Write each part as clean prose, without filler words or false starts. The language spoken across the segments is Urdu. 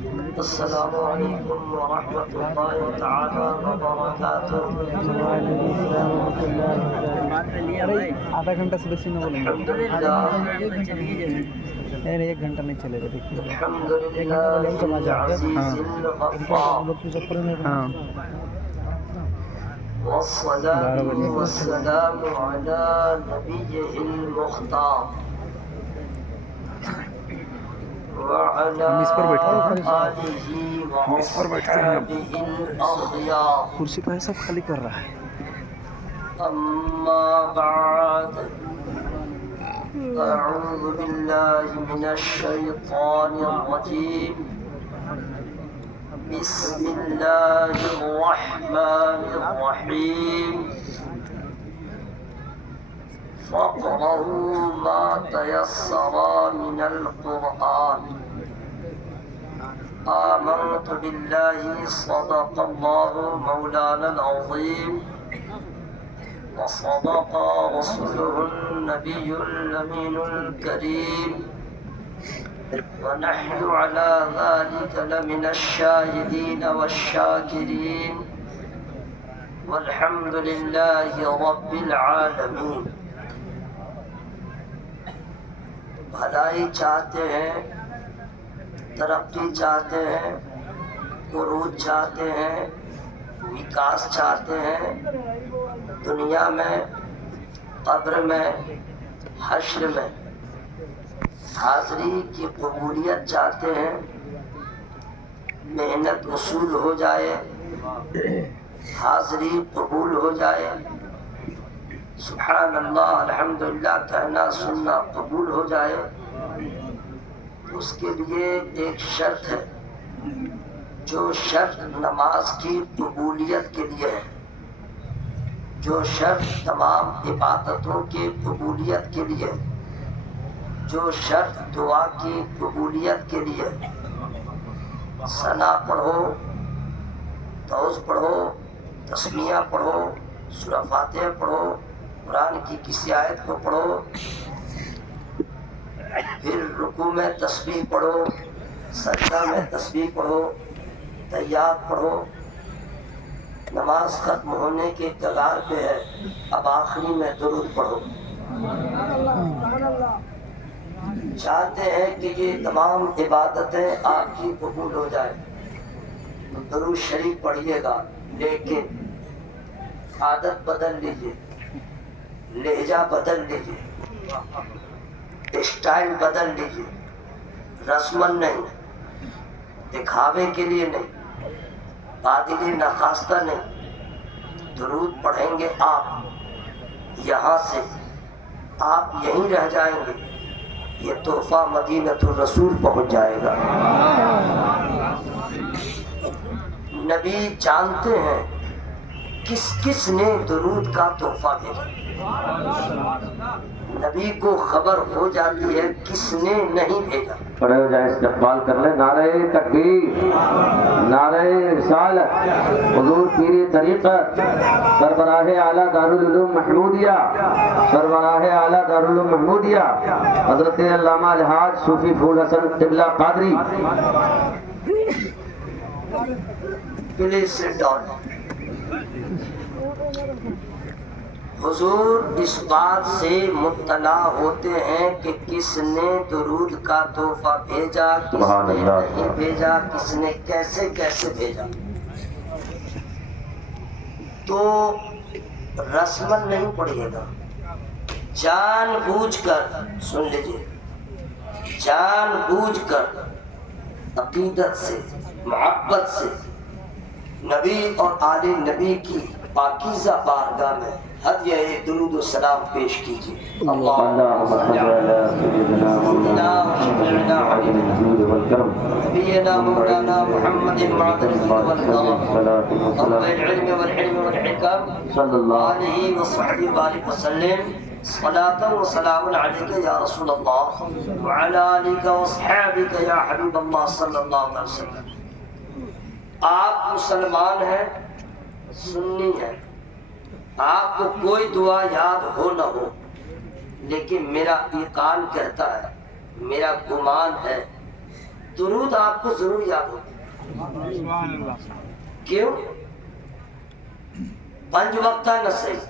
السلام علیکم ورحمۃ اللہ تعالی وبرکاتہ۔ آدھا گھنٹہ سے بیسی نہ بولیں گے، الحمدللہ نہیں 1 گھنٹہ نہیں چلے گا، دیکھیے الحمدللہ العزیز الغفار ہاں والصلاة والسلام على نبيه المختار وعلى ہم اس پر بیٹھتے ہیں، آله ہم اس پر بیٹھتے ہیں۔ وأصحابه الأخيار، کرسی کا سب خالی کر رہا ہے۔ أما بعد، أعوذ بالله من الشيطان الرجيم، بسم الله الرحمن الرحيم، فاقرؤوا ما تيسر من القرآن، آمنت بالله صدق الله مولانا العظيم، وصدق رسوله النبي الأمين الكريم، ونحن على ذلك لمن الشاهدين والشاكرين، والحمد لله رب العالمين۔ بھلائی چاہتے ہیں، ترقی چاہتے ہیں، عروج چاہتے ہیں، وکاس چاہتے ہیں، دنیا میں، قبر میں، حشر میں حاضری کی قبولیت چاہتے ہیں، محنت وصول ہو جائے، حاضری قبول ہو جائے، سبحان اللہ الحمدللہ کہنا سننا قبول ہو جائے، اس کے لیے ایک شرط ہے، جو شرط نماز کی قبولیت کے لیے ہے، جو شرط تمام عبادتوں کی قبولیت کے لیے، جو شرط دعا کی قبولیت کے لیے، ثنا پڑھو، توز پڑھو، تسمیہ پڑھو، سورہ فاتحہ پڑھو، قرآن کی کسی آیت کو پڑھو، پھر رکوع میں تسبیح پڑھو، سجدہ میں تسبیح پڑھو، تحیات پڑھو، نماز ختم ہونے کے کگار پہ ہے، اب آخری میں درود پڑھو۔ چاہتے ہیں کہ یہ تمام عبادتیں آپ کی قبول ہو جائیں تو درود شریف پڑھیے گا، لیکن عادت بدل لیجیے، لہجہ بدل لیجیے، اسٹائل بدل لیجیے، رسمن نہیں، دکھاوے کے لیے نہیں، باطلی نخواستہ نہیں، درود پڑھیں گے آپ یہاں سے، آپ یہیں رہ جائیں گے، یہ تحفہ مدینۃ الرسول پہنچ جائے گا۔ نبی جانتے ہیں کس کس نے درود کا تحفہ بھیجا، نبی کو خبر ہو جاتی ہے کس نے نہیں بھیجا۔ کھڑے ہو جائیں، استقبال کر لیں، نعرہ تکبیر، نعرہ رسالت، حضور پیری طریقت، سربراہ اعلیٰ دارالعلوم محمودیہ، سربراہ اعلیٰ دارالعلوم محمودیہ حضرت علامہ الحاج صوفی پھول حسن قبلہ قادری۔ Please sit down. حضور اس بات سے مطلع ہوتے ہیں کہ کس نے درود کا تحفہ بھیجا، کس نے نہیں بھیجا، کس نے کیسے کیسے بھیجا۔ تو رسمن نہیں پڑھیے گا، جان بوجھ کر، سن لیجیے، جان بوجھ کر عقیدت سے، محبت سے نبی اور آل نبی کی پاکیزہ بارگاہ میں ہدیہ درود و سلام پیش کیجیے۔ اللہم صل علی سیدنا نبینا مولانا محمد معدن والکرم رب العلم والحلم والحکم صلی اللہ آلہ وصحبہ وآلہ وسلم، صلاة و سلام علیک یا رسول اللہ وعلی آلک واصحابک یا حبیب اللہ صلی اللہ علیہ وسلم۔ آپ مسلمان ہیں، سنی ہیں، آپ کو کوئی دعا یاد ہو نہ ہو، لیکن میرا ایقان کہتا ہے، میرا گمان ہے درود آپ کو ضرور یاد ہوگا. کیوں؟ 5 وقتہ نہ صحیح،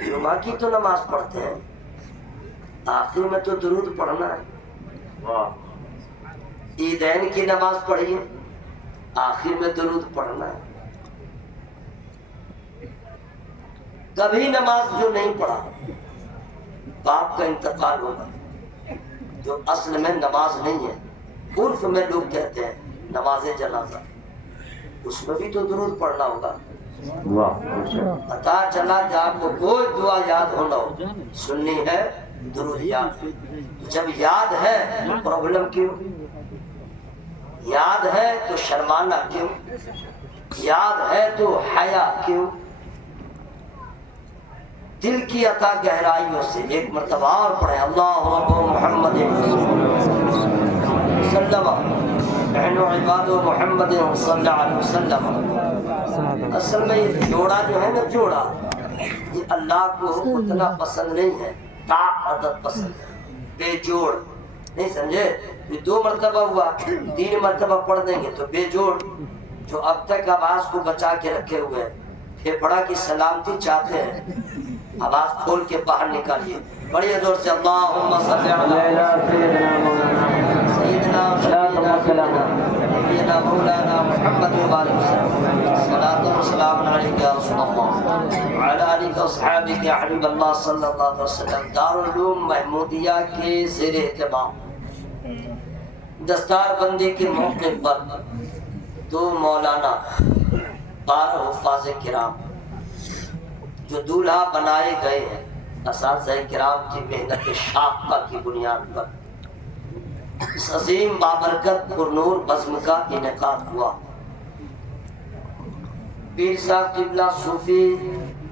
جمعہ کی تو نماز پڑھتے ہیں، آخر میں تو درود پڑھنا ہے. عیدین کی نماز پڑھیے، آخر میں درود پڑھنا ہے. کبھی نماز جو نہیں پڑھا باپ کا انتقال ہوگا، جو اصل میں نماز نہیں ہے، عرف میں لوگ کہتے ہیں نماز جنازہ، اس میں بھی تو درود پڑھنا ہوگا. پتا چلا کہ آپ کو کوئی دعا یاد ہونا ہو، سننی ہے درود یاد. جب یاد ہے تو پرابلم کیوں؟ یاد ہے تو شرمانا کیوں؟ یاد ہے تو حیا کیوں؟ دل کی عطا گہرائیوں سے ایک مرتبہ اور پڑھیں اللہم محمد وسلم نحن عباد محمد صلی اللہ علیہ وسلم. اصل میں یہ جوڑا جو ہے نا، جوڑا یہ اللہ کو اتنا پسند نہیں ہے، تعدد پسند ہے، بے جوڑ نہیں سمجھے. یہ 2 مرتبہ ہوا، 3 مرتبہ پڑھ دیں گے تو بے جوڑ. جو اب تک آواز کو بچا کے رکھے ہوئے پھیپھڑا کی سلامتی چاہتے ہیں، آواز کھول کے باہر نکالیے بڑی زور سے اللہم صلی علی سیدنا سیدنا مولانا محمد وعلیہ وسلم صلاۃ و سلام علیک یا رسول اللہ وعلی آلہ و اصحابہ یا حبیب اللہ صلی اللہ علیہ وسلم. دارالعلوم محمودیہ کے زیر اہتمام دستار بندی کے موقع پر 2 مولانا 12 حفاظ کرام جو دولہا بنائے گئے ہیں، اساتذہ کرام کی محنت شاقہ کی بنیاد پر اس عظیم بابرکت پرنور بزم کا انعقاد ہوا. پیر صاحب قبلہ صوفی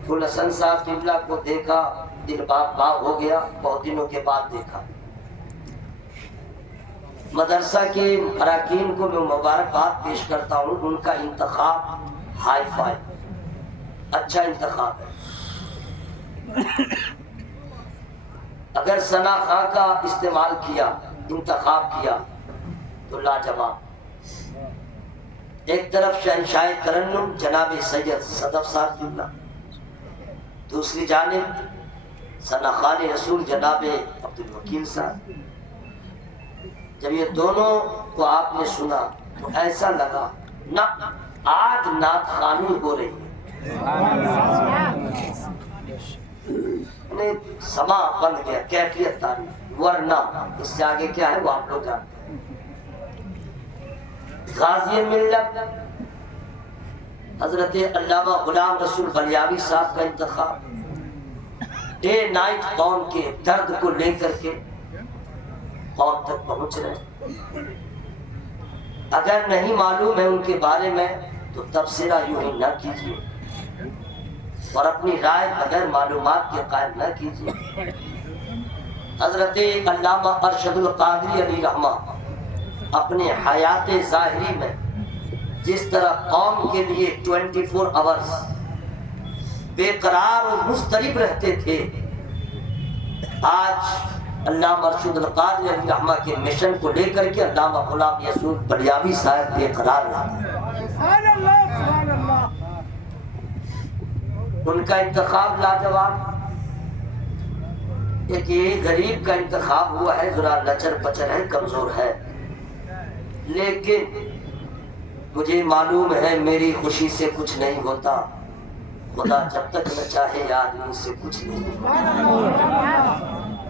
پھول حسن صاحب قبلہ کو دیکھا، دل باغ ہو گیا. بہت دنوں کے بعد دیکھا. مدرسہ کے اراکین کو میں مبارکباد پیش کرتا ہوں، ان کا انتخاب ہائی فائی اچھا انتخاب ہے. اگر ثنا خاں کا استعمال کیا، انتخاب کیا تو لاجواب. ایک طرف شہنشاہ ترنم جناب سید صدف صاحب قبلہ، دوسری جانب ثنا خان رسول جناب عبدالوکیل صاحب. جب یہ دونوں کو آپ نے سنا تو ایسا لگا نہ آج نعت خوانی ہو رہی ہے، سما بن گیا، کیفیت تاریخ. ورنہ اس سے آگے کیا ہے وہ آپ لوگ جانتے ہیں. غازی ملت حضرت علامہ غلام رسول بلیاوی صاحب کا انتخاب ڈے نائٹ قوم کے درد کو لے کر کے قوم تک پہنچ رہے. اگر نہیں معلوم ہے ان کے بارے میں تو تبصرہ یوں ہی نہ کیجیے اور اپنی رائے بغیر معلومات کے قائم نہ کیجیے. حضرت علامہ ارشد القادری علی رحمہ اپنے حیات ظاہری میں جس طرح قوم کے لیے 24 آورز بے قرار اور مضطرب رہتے تھے، آج علامہ ارشد القادری علی رحمہ کے مشن کو لے کر کے علامہ غلام یسوع بلیاوی صاحب بے قرار رہتے. ان کا انتخاب لاجواب. ایک یہ غریب کا انتخاب ہوا ہے، ذرا لچر پچر ہے، کمزور ہے، لیکن مجھے معلوم ہے میری خوشی سے کچھ نہیں ہوتا. خدا جب تک نہ چاہے آدمی سے کچھ نہیں.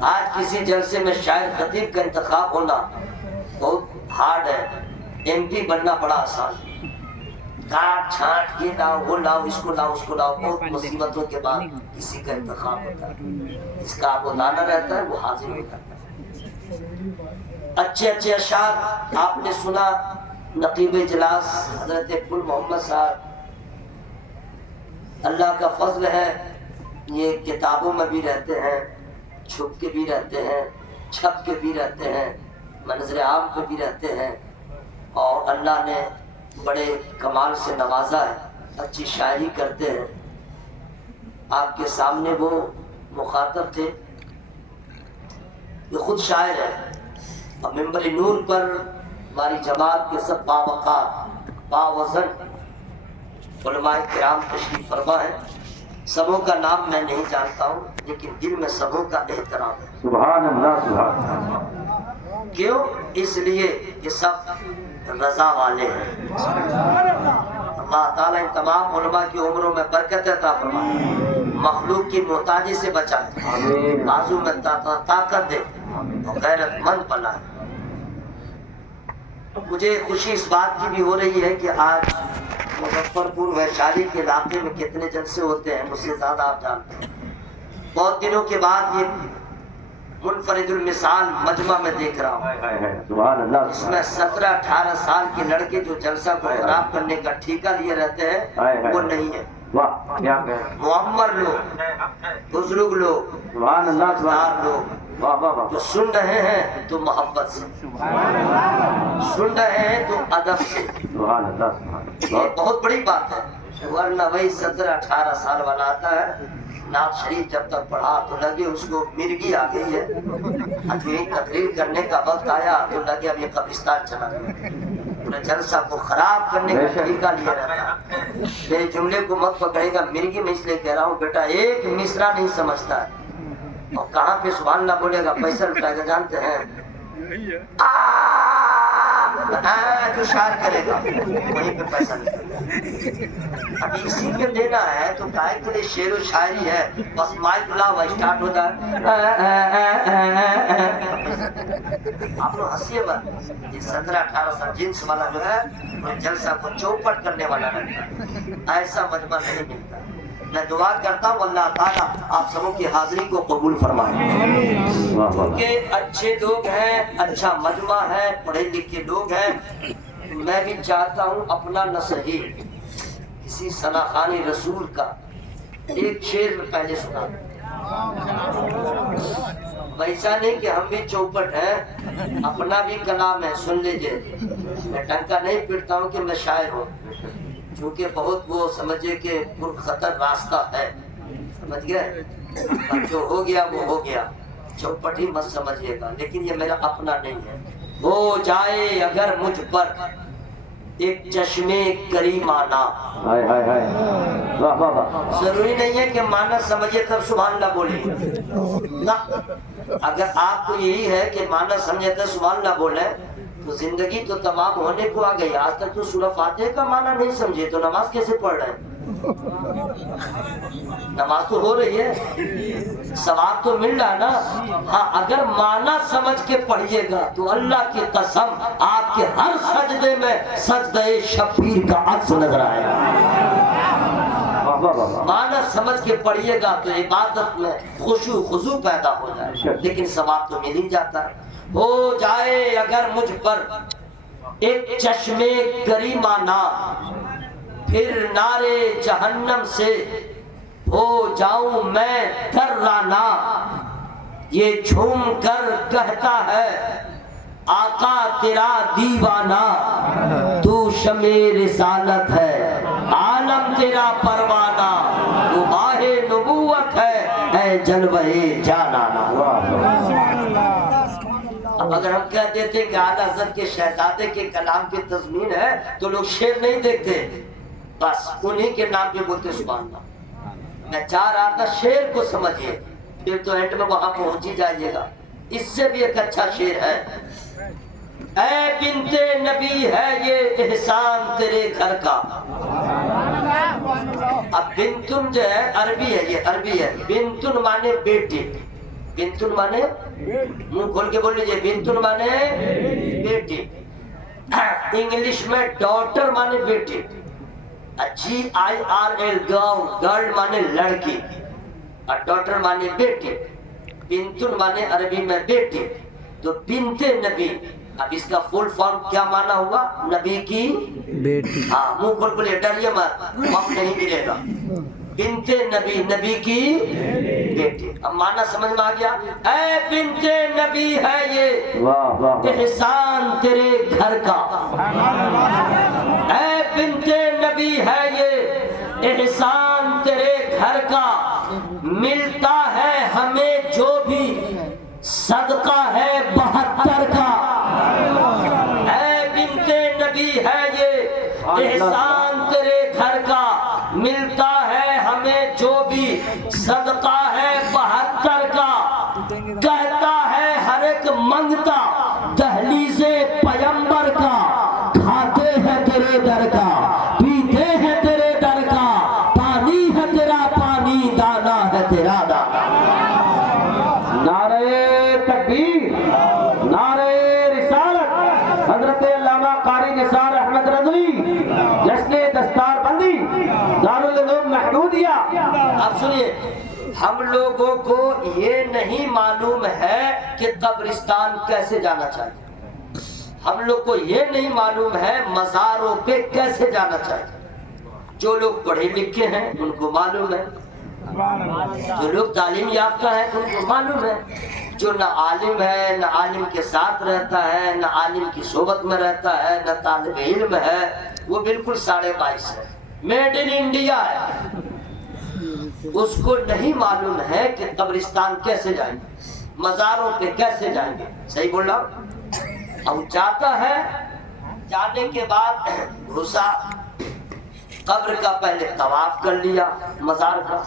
آج کسی جلسے میں شاعر خطیب کا انتخاب ہونا بہت ہارڈ ہے، ایم پی بننا بڑا آسان ہے. کاٹ چھانٹ یہ لاؤ وہ لاؤ، اس کو لاؤ اس کو لاؤ، بہت مصیبتوں کے بعد کسی کا انتخاب ہوتا ہے. جس کا آپ کو لانا رہتا ہے وہ حاضر ہوتا ہے. اچھے اچھے اشعار آپ نے سنا. نقیب اجلاس حضرت پھول محمد صاحب، اللہ کا فضل ہے یہ کتابوں میں بھی رہتے ہیں، چھپ کے بھی رہتے ہیں، چھپ کے بھی رہتے ہیں، منظر عام پہ بھی رہتے ہیں، اور اللہ نے بڑے کمال سے نوازا ہے. اچھی شاعری کرتے ہیں. آپ کے سامنے وہ مخاطب تھے، یہ خود شاعر ہے، اور منبر نور پر ہماری جماعت کے سب باوقار باوزن علماء کرام تشریف فرما ہے. سبوں کا نام میں نہیں جانتا ہوں لیکن دل میں سبوں کا احترام ہے. سبحان اللہ سبحان اللہ. کیوں؟ اس لیے کہ سب رضا والے ہیں. اللہ تعالیٰ ان تمام علماء کی عمروں میں برکت عطا فرمائے, مخلوق کی محتاجی سے بچائے, بازو میں طاقت دے اور غیرت مند بنائے. مجھے خوشی اس بات کی بھی ہو رہی ہے کہ آج مظفر پور ویشالی کے علاقے میں کتنے جلسے ہوتے ہیں مجھ سے زیادہ آپ جانتے ہیں. بہت دنوں کے بعد یہ منفرد المثال مجمع میں دیکھ رہا ہوں. سبحان اللہ. اس میں 17-18 سال کے لڑکے جو جلسہ کو خراب کرنے کا ٹھیکہ لیے رہتے ہیں وہ نہیں ہے. واہ کیا کہہ معمر لوگ, بزرگ لوگ, سبحان اللہ سردار لوگ واہ واہ واہ. جو سن رہے ہیں تو محبت سے سن رہے ہیں تو ادب سے. سبحان اللہ سبحان یہ اللہ. بہت بڑی بات ہے. ورنہ وہی 17-18 سال والا آتا ہے, نعت شریف جب تک پڑھا تو لگے اس کو مرگی آ گئی ہے, ابھی تقریر کرنے کا وقت آیا تو لگے اب یہ قبرستان چلا گیا. پورے جلسہ کو خراب کرنے کا طریقہ لیا رہتا ہے. میرے جملے کو مت پکڑے گا, مرگی میں اس لیے کہہ رہا ہوں بیٹا ایک مصرع نہیں سمجھتا ہے اور کہاں پہ سبحان اللہ بولے گا پیسہ لٹائے گا. جانتے ہیں جو شعر کرے گا وہیں پہ پیسہ نکلے گا. ابھی اسی پہ دینا ہے تو گائے کے لیے شعر و شاعری ہے, بس مائک لا ہوا اسٹارٹ ہوتا ہے. آپ لوگ ہنسیے مت. یہ 17-18 سال جنس والا جو ہے وہ جلسہ کو چوپٹ کرنے والا رہتا ہے. ایسا مجمع نہیں ملتا. میں دعا کرتا ہوں اللہ تعالیٰ آپ سبوں کی حاضری کو قبول فرمائے. کہ اچھے لوگ ہیں, اچھا مجمع ہے, پڑھے لکھے لوگ ہیں. میں بھی چاہتا ہوں اپنا نہ صحیح کسی ثناخان رسول کا ایک شعر میں پہلے سنا. ویسا نہیں کہ ہم بھی چوپٹ ہیں, اپنا بھی کلام ہے, سن لیجئے. میں ڈنکا نہیں پیٹتا ہوں کہ میں شاعر ہوں, چونکہ بہت وہ سمجھے کہ پرخطر راستہ ہے, سمجھ گئے. جو ہو گیا وہ ہو گیا, چوپٹ ہی مت سمجھیے گا, لیکن یہ میرا اپنا نہیں ہے. ہو جائے اگر مجھ پر ایک چشمے کریمانہ, ہائے ہائے ہائے واہ واہ واہ. ضروری نہیں ہے کہ مانا سمجھے تب سبحان اللہ بولے نہ. اگر آپ کو یہی ہے کہ مانا سمجھے تب سبحان اللہ بولے تو زندگی تو تمام ہونے کو آ گئی. آج تک تو سورہ فاتحہ کا معنی نہیں سمجھے تو نماز کیسے پڑھ رہے ہیں؟ نماز تو ہو رہی ہے, ثواب تو مل رہا نا. ہاں اگر معنی سمجھ کے پڑھیے گا تو اللہ کی قسم آپ کے ہر سجدے میں سجدہ شبیر کا عکس نظر آئے گا. معنی سمجھ کے پڑھیے گا تو عبادت میں خشوع خضوع پیدا ہو جائے, لیکن ثواب تو مل ہی جاتا ہے. ہو جائے اگر مجھ پر ایک چشمے کریمانہ, پھر نارے جہنم سے ہو جاؤں میں ترانہ. یہ جھوم کر کہتا ہے آقا تیرا دیوانہ, تو شمع رسالت ہے عالم تیرا پروانہ, تو ماہ نبوت ہے اے جلوہ جانانہ. اب اگر ہم کہہ دیتے کہ اعلیٰ حضرت کے شہزادے کے کلام کی تضمین ہے تو لوگ شعر نہیں دیکھتے, بس انہی کے نام پہ بولتے سبحان اللہ. میں چاہ رہا تھا شعر کو سمجھیے, پھر تو اینڈ میں وہاں پہنچ ہی جائیے گا. اس سے بھی ایک اچھا شعر ہے. اے بنت نبی ہے یہ احسان تیرے گھر کا. اب بنتن جو ہے عربی ہے, یہ عربی ہے. بنتن مانے بیٹی, بنتن مانے منہ کھول کے بول لیجیے, بنتن مانے بیٹی. انگلش میں ڈاٹر مانے بیٹی, GIRL گرل مانے لڑکی, اور ڈاٹر مانے بیٹی. بنتن مانے عربی میں بیٹی. تو بنت نبی, اب اس کا فل فارم کیا مانا ہوا؟ نبی کی بیٹی. ہاں منہ کھول کے لیے, ڈریے مت, وقت نہیں ملے گا. بنت نبی, نبی کی بیٹی. اب مانا سمجھ میں آ گیا. اے بنت نبی ہے یہ احسان تیرے گھر کا. اے بنت نبی ہے یہ احسان تیرے گھر کا. ملتا ہے ہمیں جو بھی صدقہ ہے 72 کا. اے ہے یہ احسان تیرے گھر کا، ملتا ہے ہمیں جو بھی صدقہ ہے 72 کا، کہتا ہے ہر ایک منگتا دہلیز پیمبر کا، کھاتے ہیں تیرے در کا، پیتے ہیں تیرے در کا، پانی ہے تیرا پانی، دانا ہے تیرا دانا۔ نعرہ تکبیر، نعرہ رسالت، حضرت علامہ قاری نثار احمد رضوی، جشن دستار بندی دارالعلوم محمودیہ۔ اب سنیے، ہم لوگوں کو یہ نہیں معلوم ہے کہ قبرستان کیسے جانا چاہیے، ہم لوگ کو یہ نہیں معلوم ہے مزاروں پہ کیسے جانا چاہیے۔ جو لوگ پڑھے لکھے ہیں ان کو معلوم ہے، جو لوگ تعلیم یافتہ ہیں ان کو معلوم ہے، جو نہ عالم ہے، نہ عالم کے ساتھ رہتا ہے، نہ عالم کی صحبت میں رہتا ہے، نہ طالب علم ہے، وہ بالکل 22.5 ہے، میڈ ان انڈیا ہے۔ اس کو نہیں معلوم ہے کہ قبرستان کیسے جائیں گے، مزاروں پہ کیسے جائیں گے۔ صحیح بول رہا ہوں؟ اب جاتا ہے، جانے کے بعد گھسا، قبر کا پہلے طواف کر لیا مزار کا۔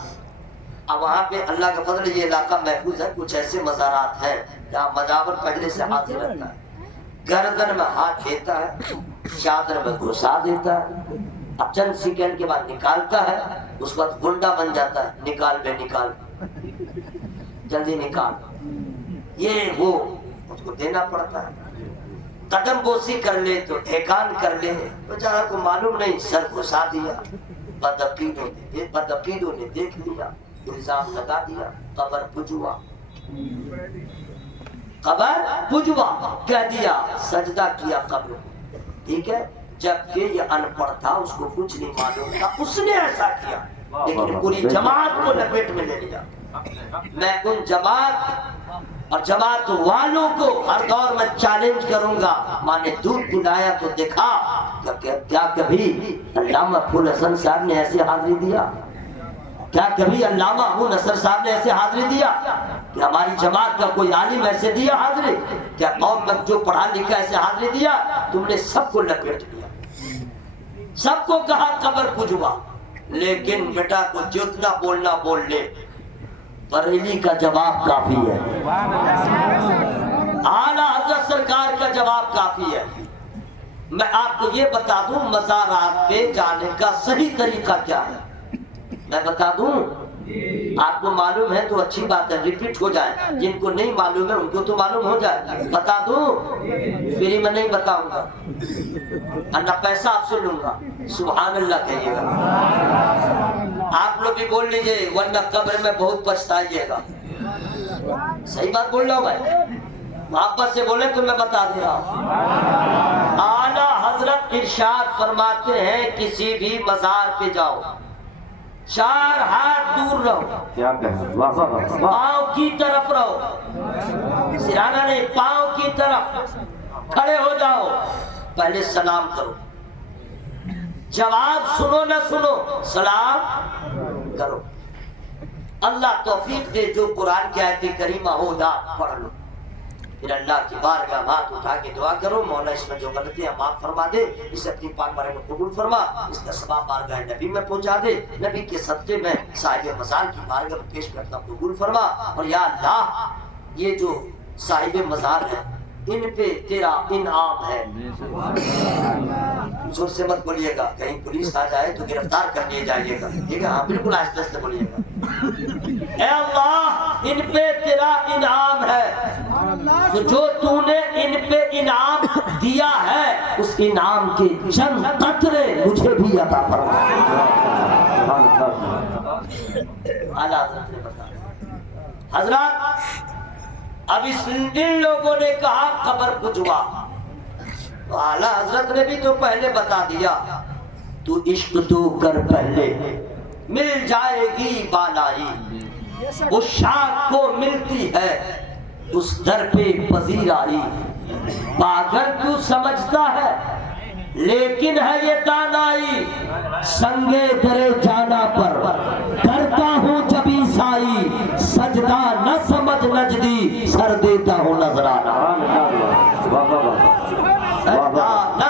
اب وہاں پہ اللہ کا فضل یہ علاقہ محفوظ ہے، کچھ ایسے مزارات ہیں جہاں مجاور پہلے سے حاضر رہتا ہے، گردن میں ہاتھ دیتا ہے، چادر میں گھسا دیتا ہے، اب چند سیکنڈ کے بعد نکالتا ہے، اس وقت گنڈا بن جاتا ہے، نکال بے نکال، جلدی نکال، یہ وہ اس کو دینا پڑتا ہے۔ قدم بوسی کر لے تو ٹھیکان کر لے، بیچارہ کو معلوم نہیں، سر گھسا دیا، بدعقیدوں نے دیکھ لیا، الزام لگا دیا، قبر پجوا، قبر پجوا کہہ دیا، سجدہ کیا قبر کو، ٹھیک ہے۔ جبکہ یہ ان پڑھ تھا، اس کو کچھ نہیں معلوم تھا، اس نے ایسا کیا، لیکن پوری جماعت کو لپیٹ میں لے لیا۔ میں ان جماعت اور جماعت والوں کو ہر دور میں چیلنج کروں گا، ماں نے دودھ پلایا تو دکھا، کیا کبھی علامہ ابو حسن صاحب نے ایسے حاضری دیا؟ کیا کبھی علامہ ابو نصر صاحب نے ایسے حاضری دیا؟ کہ ہماری جماعت کا کوئی عالم ایسے دیا حاضری؟ کیا قوم میں جو پڑھا لکھا ایسے حاضری دیا؟ تم نے سب کو لپیٹ لیا، سب کو کہا قبر پجوا، لیکن بیٹا کو جتنا بولنا بول لے، بریلی کا جواب کافی ہے، اعلیٰ حضرت سرکار کا جواب کافی ہے۔ میں آپ کو یہ بتا دوں مزارات پہ جانے کا صحیح طریقہ کیا ہے، میں بتا دوں، آپ کو معلوم ہے تو اچھی بات ہے، ریپیٹ ہو جائے، جن کو نہیں معلوم ہے ان کو تو معلوم ہو جائے۔ بتا دوں، فری میں نہیں بتاؤں گا، نہ پیسہ آپ سے لوں گا، سبحان اللہ کہیے گا، آپ لوگ بھی بول لیجئے، ورنہ قبر میں بہت پچھتائیے گا۔ صحیح بات بول رہا ہوں میں، محبت سے بولے تو میں بتا دے رہا ہوں۔ اعلیٰ حضرت ارشاد فرماتے ہیں کسی بھی مزار پہ جاؤ، 4 ہاتھ دور رہو، کیا کہیں، واہ واہ واہ، پاؤں کی طرف رہو، سرانہ نہیں، پاؤں کی طرف کھڑے ہو جاؤ، پہلے سلام کرو، جواب سنو نہ سنو، سلام کرو۔ اللہ توفیق دے، جو قرآن کی آیت کریمہ ہو جا پڑھ لو، پھر اللہ کی بارگاہ ہاتھ اٹھا کے دعا کرو، مولا اس میں جو غلطیاں معاف فرما دے، اسے اپنی پاک بارے میں قبول فرما، اس کا ثواب بارگاہ نبی میں پہنچا دے، نبی کے صدقے میں صاحب مزار کی بارگاہ میں پیش کرتا قبول فرما، اور یا اللہ یہ جو صاحب مزار ہے ان پہ تیرا انعام ہے۔ زور سے مت بولیے گا، کہیں پولیس آ جائے تو گرفتار کر لیے جائیے گا، ٹھیک ہے؟ ہاں بالکل آہستہ سے بولیے گا۔ اے اللہ ان پہ تیرا انعام ہے، تو جو تو نے ان پہ انعام دیا ہے اس انعام کے چند قطرے مجھے بھی عطا فرما۔ اعلیٰ حضرت نے بتایا، حضرات اب ان لوگوں نے کہا قبر پجوا، تو اعلیٰ حضرت نے بھی تو پہلے بتا دیا، تو عشق تو کر پہلے مل جائے گی بالائی، اس شاخ کو ملتی ہے اس در پہ پذیرائی، پاگل تو سمجھتا ہے لیکن ہے یہ دانائی، سنگے درے جانا پر کرتا ہوں جب عیسائی، سجدہ نہ سمجھ نجدی سر دیتا ہوں نظرانہ، سجدہ نہ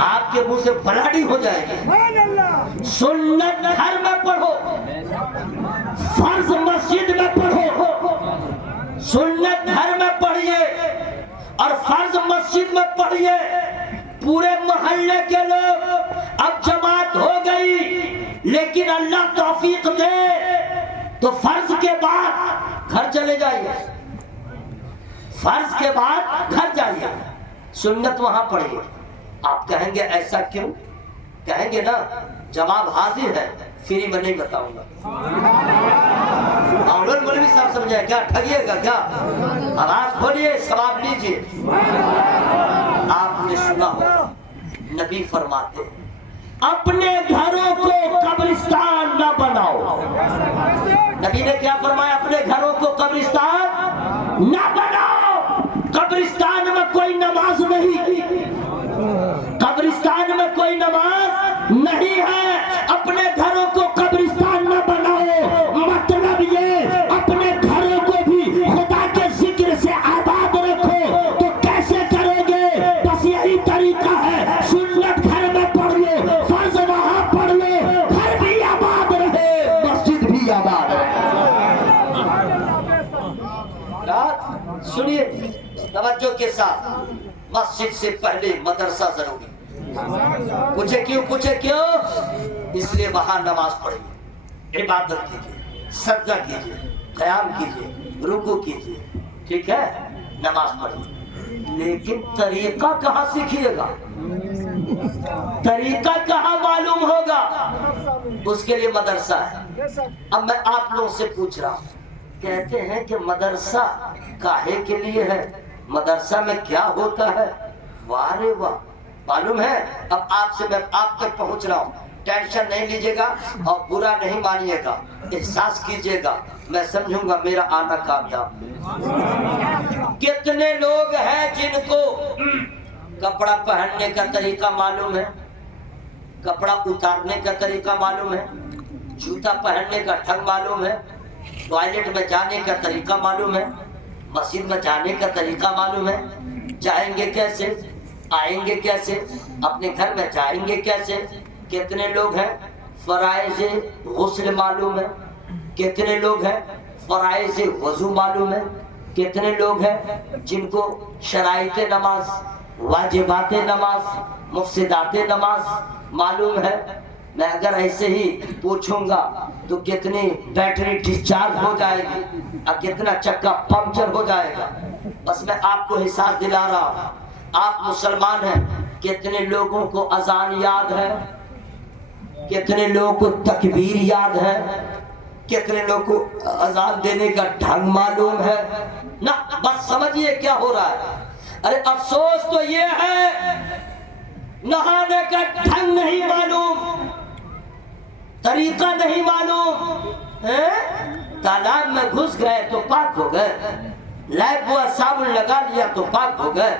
آپ کے منہ سے بلاڈی ہو جائے گی. سنت گھر میں پڑھو, فرض مسجد میں پڑھو. سنت گھر میں پڑھیے اور فرض مسجد میں پڑھیے. پورے محلے کے لوگ اب جماعت ہو گئی, لیکن اللہ توفیق دے تو فرض کے بعد گھر چلے جائیے. فرض کے بعد گھر جائیے, سنت وہاں پڑھیے. آپ کہیں گے ایسا کیوں؟ کہیں گے نا جواب حاضر ہے, فری میں نہیں بتاؤں گا. مولوی صاحب سمجھائے کیا ٹھگیے گا کیا؟ آواز کھولیے, ثواب لیجیے. آپ نے سنا ہوگا نبی فرماتے اپنے گھروں کو قبرستان نہ بناؤ. نبی نے کیا فرمایا؟ اپنے گھروں کو قبرستان نہ بناؤ. قبرستان میں کوئی نماز نہیں, قبرستان میں کوئی نماز نہیں ہے. اپنے گھروں کو قبرستان نہ بناؤ, مطلب یہ اپنے گھروں کو بھی خدا کے ذکر سے آباد رکھو. تو کیسے کرو گے؟ بس یہی طریقہ ہے, سنت گھر میں پڑھ لو, فرض وہاں پڑھ لو, گھر بھی آباد رہے, مسجد بھی آباد رہے. سنیے توجہ کے ساتھ, مسجد سے پہلے مدرسہ ضروری. پوچھے کیوں؟ پوچھے کیوں؟ اس لیے وہاں نماز پڑھیے, عبادت کیجیے, سجدہ کیجیے, قیام کیجیے, رکوع کیجیے, ٹھیک ہے, نماز پڑھیے. لیکن طریقہ کہاں سیکھیے گا؟ طریقہ کہاں معلوم ہوگا؟ اس کے لیے مدرسہ ہے. اب میں آپ لوگوں سے پوچھ رہا ہوں, کہتے ہیں کہ مدرسہ کاہے کے لیے ہے, مدرسہ میں کیا ہوتا ہے؟ واہ رے واہ, معلوم ہے. اب آپ سے میں آپ تک پہنچ رہا ہوں, ٹینشن نہیں لیجیے گا اور برا نہیں مانیے گا, احساس کیجیے گا, میں سمجھوں گا میرا آنا کامیاب. کتنے لوگ ہیں جن کو کپڑا پہننے کا طریقہ معلوم ہے, کپڑا اتارنے کا طریقہ معلوم ہے, جوتا پہننے کا ڈھنگ معلوم ہے, ٹوائلٹ میں جانے کا طریقہ معلوم ہے, مسجد میں جانے کا طریقہ معلوم ہے, جائیں گے کیسے, آئیں گے کیسے, اپنے گھر میں جائیں گے کیسے. کتنے لوگ ہیں فرائض غسل معلوم ہے, کتنے لوگ ہیں فرائض وضو معلوم ہے, کتنے لوگ ہیں جن کو شرائط نماز, واجبات نماز, مفسدات نماز معلوم ہے. میں اگر ایسے ہی پوچھوں گا تو کتنی بیٹری ڈسچارج ہو جائے گی اور کتنا چکا پنکچر ہو جائے گا. بس میں آپ کو احساس دلا رہا ہوں, آپ مسلمان ہیں. کتنے لوگوں کو اذان یاد ہے, کتنے لوگوں کو تکبیر یاد ہے, کتنے لوگوں کو اذان دینے کا ڈھنگ معلوم ہے نا. بس سمجھیے کیا ہو رہا ہے. ارے افسوس تو یہ ہے نہانے کا ڈھنگ نہیں معلوم, طریقہ نہیں معلوم. تالاب میں گھس گئے تو پاک ہو گئے, لائف بوا صابن لگا لیا تو پاک ہو گئے,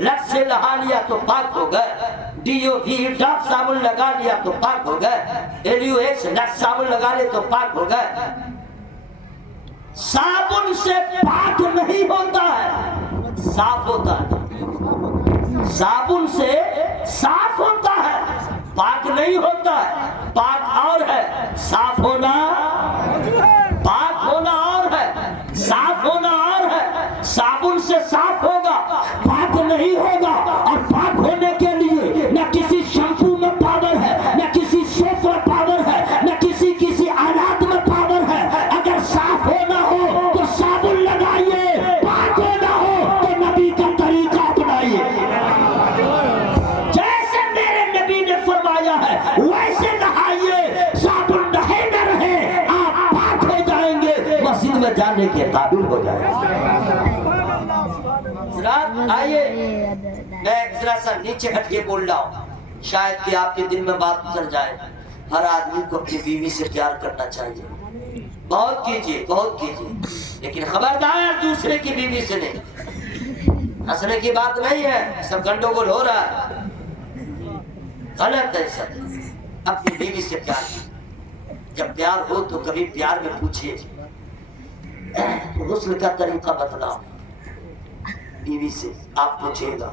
لٹ سے نہا لیا تو پاک ہو گئے, ڈی او وی ڈاپ صابن لگا لیا تو پاک ہو گئے, ایل یو ایکس لٹ صابن لگا لیا تو پاک ہو گئے. صابن سے پاک نہیں ہوتا ہے, صاف ہوتا ہے. صابن سے صاف ہوتا ہے, پاک نہیں ہوتا ہے. پاک اور ہے, صاف ہونا, پاک ہونا اور ہے, صاف ہونا اور ہے. صابن سے صاف ہوگا, پاک نہیں ہوگا. اور پاک ہونے کے لیے نہ کسی شیمپو میں پاور ہے, نہ کسی سوپ میں پاور ہے, نہ کسی آلات میں پاور ہے. اگر صاف ہونا ہو تو صابن لگائیے, پاک ہونا ہو تو نبی کا طریقہ اپنائیے. جیسے میرے نبی نے فرمایا ہے ویسے نہائیے, صابن رہے نہ رہے آپ پاک ہو جائیں گے, مسجد میں جانے کے قابل ہو جائیں گے. آئیے میں ذرا سا نیچے ہٹ کے بول رہا ہوں, شاید کہ آپ کے دل میں بات اتر جائے. ہر آدمی کو اپنی بیوی سے پیار کرنا چاہیے, بہت کیجیے, بہت کیجیے, لیکن خبردار دوسرے کی بیوی سے نہیں. ہنسنے کی بات نہیں ہے, سب گنڈوگول ہو رہا ہے, غلط ہے سب. اپنی بیوی سے پیار کیجیے. جب پیار ہو تو کبھی پیار میں پوچھیے غسل کا طریقہ بتلاؤ, بیوی سے آپ پوچھے گا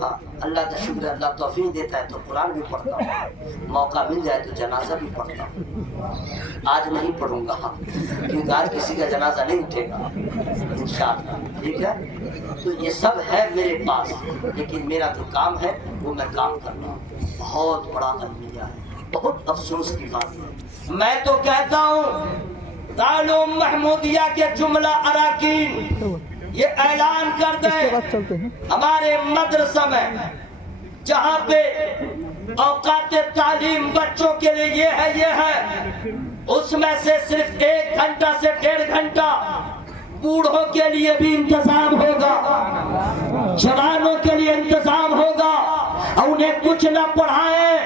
ہاں اللہ کا شکر ہے، اللہ توفیق دیتا ہے تو قرآن بھی پڑھتا ہوں، موقع مل جائے تو جنازہ بھی پڑھتا ہوں۔ آج نہیں پڑھوں گا کیونکہ آج کسی کا جنازہ نہیں اٹھے گا انشاءاللہ، ٹھیک ہے؟ تو یہ سب ہے میرے پاس، لیکن میرا جو کام ہے وہ میں کام کر رہا ہوں۔ بہت بڑا المیہ ہے، بہت افسوس کی بات ہے۔ میں تو کہتا ہوں دارالعلوم محمودیہ کے جملہ اراکین یہ اعلان کر دیں چلتے ہیں ہمارے مدرسہ میں جہاں پہ اوقات تعلیم بچوں کے لیے یہ ہے اس میں سے صرف 1 گھنٹہ سے 1.5 گھنٹہ بوڑھوں کے لیے بھی انتظام ہوگا، جوانوں کے لیے انتظام ہوگا، اور انہیں کچھ نہ پڑھائیں،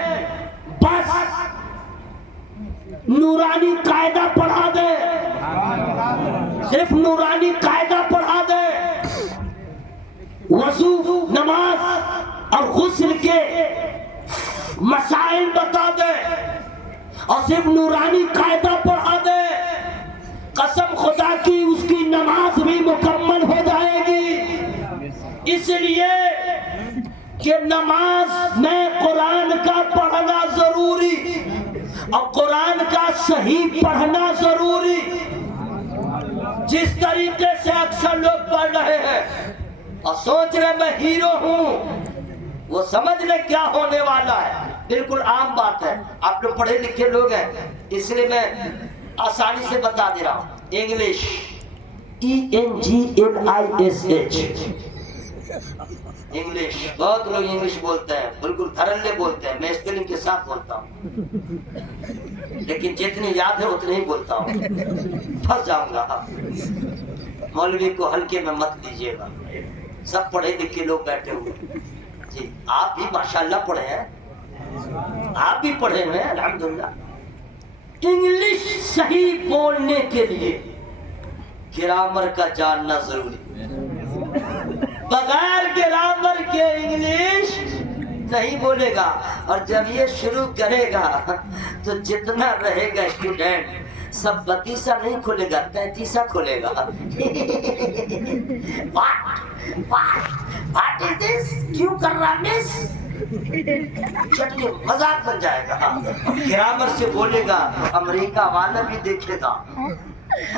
بس نورانی قاعدہ پڑھا دے، صرف نورانی قاعدہ پڑھا دے، وضو، نماز اور غسل کے مسائل بتا دے، اور صرف نورانی قاعدہ پڑھا دے، قسم خدا کی اس کی نماز بھی مکمل ہو جائے گی۔ اس لیے کہ نماز میں قرآن کا پڑھنا ضروری اور قرآن کا صحیح پڑھنا ضروری۔ جس طریقے سے اکثر لوگ پڑھ رہے ہیں اور سوچ رہے میں ہیرو ہوں، وہ سمجھ لے کیا ہونے والا ہے، بالکل عام بات ہے۔ آپ لوگ پڑھے لکھے لوگ ہیں اس لیے میں آسانی سے بتا دے رہا ہوں۔ انگلش ENGLISH، انگلش بہت لوگ انگلش بولتے ہیں، بالکل دھڑلے بولتے ہیں، میں اسپیلنگ کے ساتھ بولتا ہوں، لیکن جتنی یاد ہے اتنی ہی بولتا ہوں، پھنس جاؤں گا۔ مولوی کو ہلکے میں مت لیجیے گا، سب پڑھے لکھے لوگ بیٹھے ہوئے جی، آپ بھی ماشاءاللہ پڑھے ہیں، آپ بھی پڑھے ہوئے ہیں الحمدللہ۔ انگلش صحیح بولنے کے لیے گرامر کا جاننا ضروری، بغیر گرامر کے انگلش نہیں بولے گا، اور جب یہ شروع کرے گا تو جتنا رہے گا اسٹوڈنٹ سب 32 نہیں کھولے گا، 33 کھولے گا۔ What is this؟ کیوں کر رہا مس؟ چلیے مذاق بن جائے گا، گرامر سے بولے گا امریکہ والا بھی دیکھے گا،